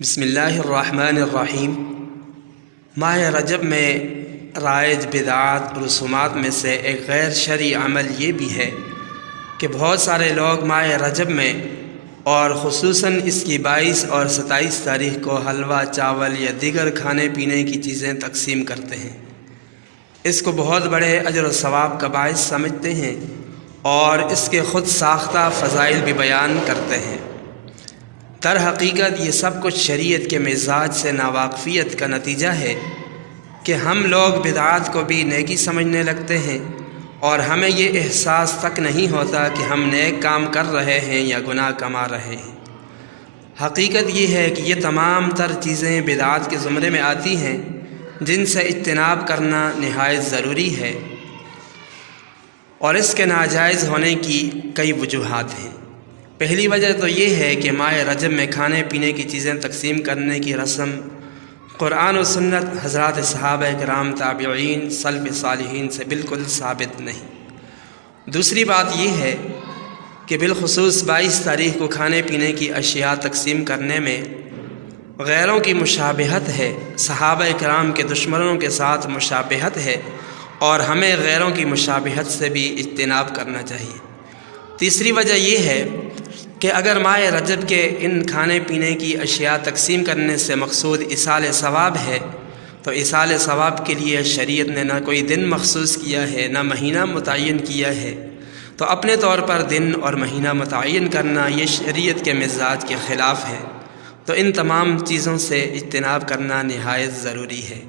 بسم اللہ الرحمن الرحیم۔ ماہ رجب میں رائج بدعات و رسومات میں سے ایک غیر شرعی عمل یہ بھی ہے کہ بہت سارے لوگ ماہ رجب میں اور خصوصاً اس کی 22 اور 27 تاریخ کو حلوہ، چاول یا دیگر کھانے پینے کی چیزیں تقسیم کرتے ہیں۔ اس کو بہت بڑے اجر و ثواب کا باعث سمجھتے ہیں اور اس کے خود ساختہ فضائل بھی بیان کرتے ہیں۔ در حقیقت یہ سب کچھ شریعت کے مزاج سے ناواقفیت کا نتیجہ ہے کہ ہم لوگ بدعات کو بھی نیکی سمجھنے لگتے ہیں اور ہمیں یہ احساس تک نہیں ہوتا کہ ہم نیک کام کر رہے ہیں یا گناہ کما رہے ہیں۔ حقیقت یہ ہے کہ یہ تمام تر چیزیں بدعات کے زمرے میں آتی ہیں جن سے اجتناب کرنا نہایت ضروری ہے، اور اس کے ناجائز ہونے کی کئی وجوہات ہیں۔ پہلی وجہ تو یہ ہے کہ ماہ رجب میں کھانے پینے کی چیزیں تقسیم کرنے کی رسم قرآن و سنت، حضرات صحابہ کرام، تابعین، سلف صالحین سے بالکل ثابت نہیں۔ دوسری بات یہ ہے کہ بالخصوص 22 تاریخ کو کھانے پینے کی اشیاء تقسیم کرنے میں غیروں کی مشابہت ہے، صحابہ کرام کے دشمنوں کے ساتھ مشابہت ہے، اور ہمیں غیروں کی مشابہت سے بھی اجتناب کرنا چاہیے۔ تیسری وجہ یہ ہے کہ اگر ماہ رجب کے ان کھانے پینے کی اشیاء تقسیم کرنے سے مقصود ایصال ثواب ہے تو ایصال ثواب کے لیے شریعت نے نہ کوئی دن مخصوص کیا ہے، نہ مہینہ متعین کیا ہے، تو اپنے طور پر دن اور مہینہ متعین کرنا یہ شریعت کے مزاج کے خلاف ہے۔ تو ان تمام چیزوں سے اجتناب کرنا نہایت ضروری ہے۔